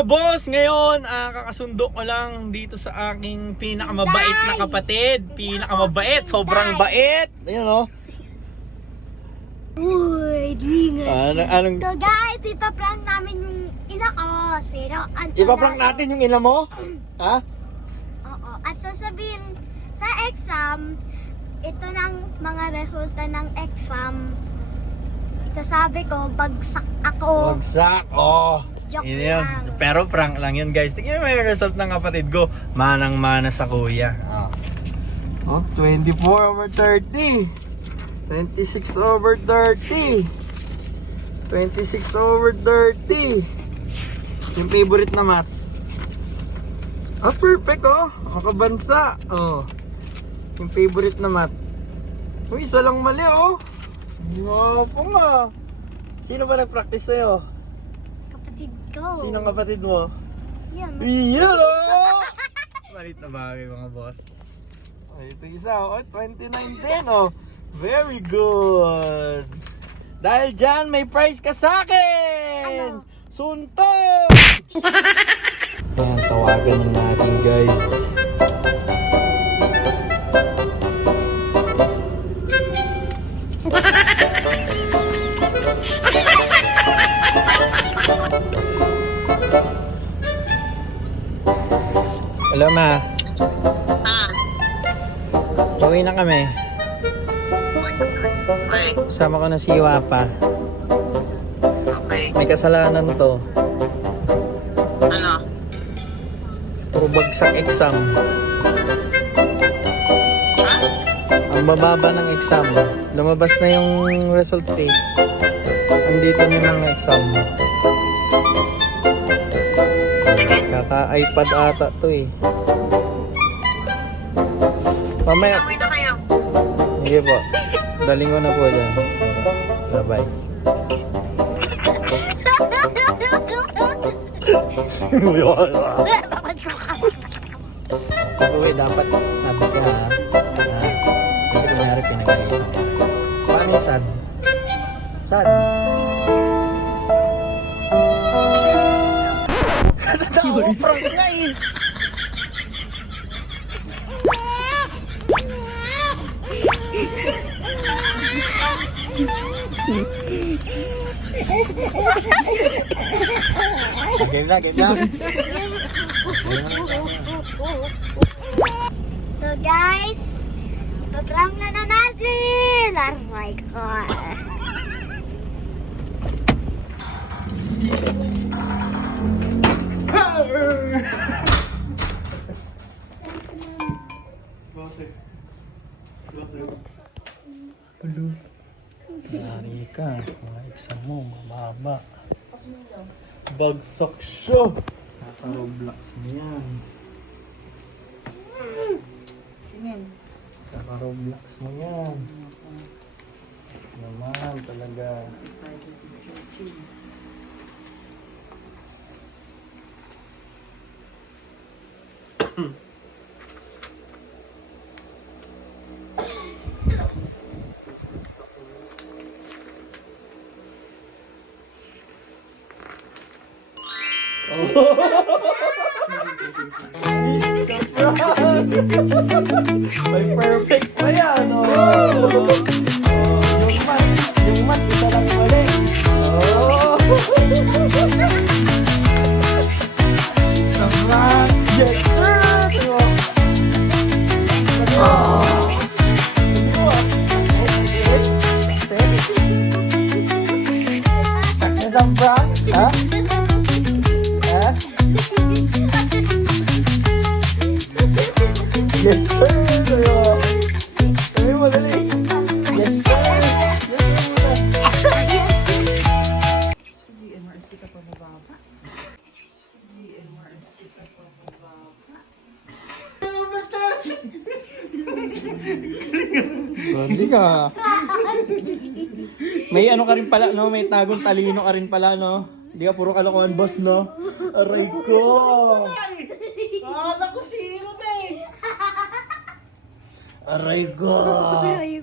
mga boss, ngayon kakasundo ko lang dito sa aking pinakamabait na kapatid. Pinakamabait, sobrang bait. Ayun oh. Uy, dingan. Anong So guys, ipaprank namin yung ina ko. Sino ang ipaprank natin yung ina mo? Ha? Oo. At sasabihin sa exam, ito ng mga resulta ng exam. Sasabi ko, bagsak ako. Bagsak, oh. Joke Yun yun. lang. Pero prank lang yun guys. Tingnan mo yung result ng kapatid ko. Manang-mana sa kuya. Oh, 24/30. 26/30. 26/30. Yung favorite na math. Ah, perfect oh. Makabansa. Oh. Yung favorite na math. Uy, isa lang mali oh. Wow po nga. Sino ba nag-practice sa'yo? Kapatid ko. Sinong kapatid mo? Yan. Iyan oh! Malit na bagay mga boss. Ay, ito isa oh. 29 din oh. Very good. Dahil dyan, may prize ka sa akin! Ano? Suntok! Ayan, tawagan na natin guys. Hello ma. Uwi na kami. Okay. Sama ko na si Wapa. Okay. May kasalanan to. Ano? Puro bagsak exam. Ha? Ang bababa ng exam. Lumabas na yung results eh. Andito na yung exam. Kaka-iPad ata to eh. Mamaya. Uwi na kayo. Sige po. Daling ko na po dyan. Bye-bye. Uy, dapat sad ka ha. Kasi kunyari pinagalitan. Paano yung sad? Sad? Katatawa, prank nga eh. Game na, game na. So guys, ipaprank na natin! Oh my God! Yari ka, mga exam mo, mababa. Bagsak siya. Naka-Roblox mo yan. Naka-Roblox mo yan. Naman talaga. May perfect pa yan, oh. Yung mat, isa lang mali. Oh. Sama. Yes, sir. Oh. Yes. Success ang prank, ha? Ha? Yes, sir! Sabi mo, dali! Yes, sir! GMRC ka pa mababa. GMRC ka pa mababa. Hindi ka. May ano ka rin pala, no? May tagong talino ka rin pala, no? Hindi ka puro kalokohan, boss, no? Aray ko! Kala ko zero na eh. Aray ko! Ay,